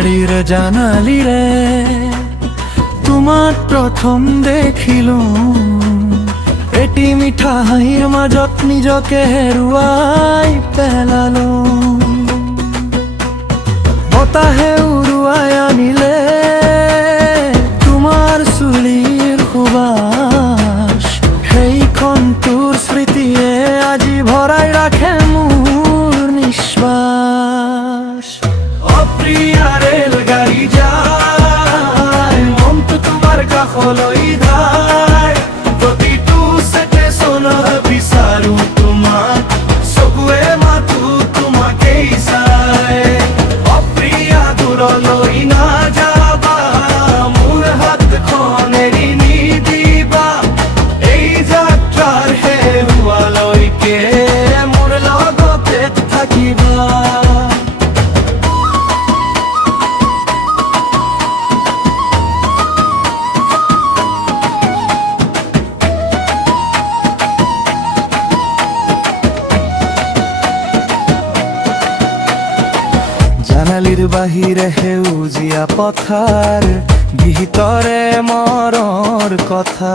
গাড়ির জানালি রে তোমার প্রথম দেখিলো এটি মিঠা হাঁহির মাজত নিজকে হেৰুৱাই পেলালো বতাহে উৰুৱাই আনিলে তোমাৰ চুলিৰ সুবাস সেইখন তোৰ স্মৃতিয়ে আজি ভৰাই ৰাখে মোৰ নিশ্বাস অপ্ৰিয়া ৰেলগাড়ী যায় মনটো তোমাৰ কাষলৈ ধায় প্ৰতিটো ষ্টেচনত বিচাৰো তোমাক চকুৱে মাথো তোমাকেই চাই অপ্ৰিয়া দূৰলৈ নাযাবা মোৰ হাতখন এৰি নিদিবা এই যাত্ৰাৰ হেৰুৱালৈকে মোৰ লগতে থাকিবা জানালিৰ বাহিৰে সেউজীয়া পথাৰ গীতৰে মৰৰ কথা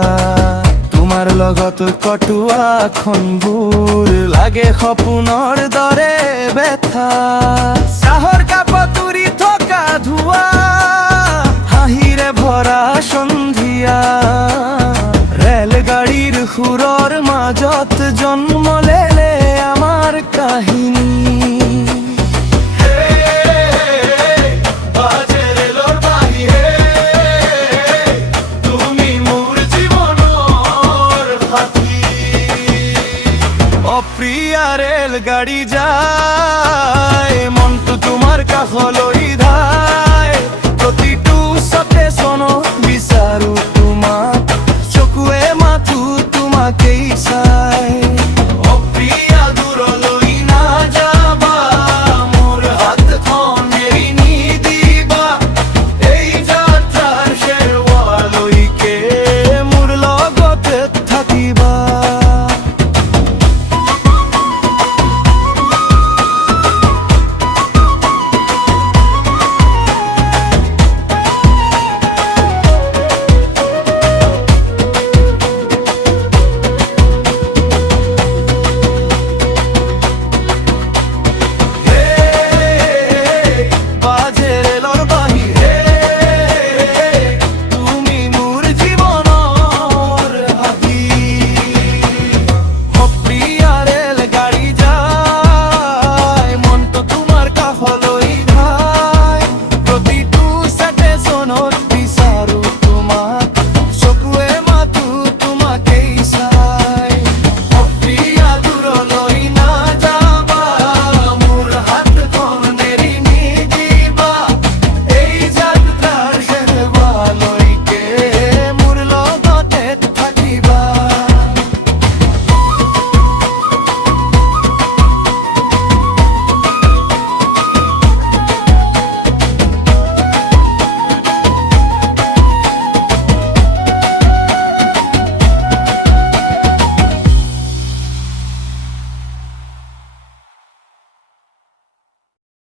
তোমাৰ লগত কটোৱা ক্ষণবোৰ লাগে সপোনৰ দৰে বেথা চাহৰ কাপত উৰি থকা ধোঁৱা হাঁহিৰে ভৰা সন্ধিয়া ৰেলগাড়ীৰ সুৰৰ মাজত জন্ম ল'লে আমাৰ কাহিনী অপ্ৰিয়া ৰেলগাড়ী যায় মনটো তোমাৰ কাষলৈ ধায় প্ৰতিটো ষ্টেচনত বিচাৰো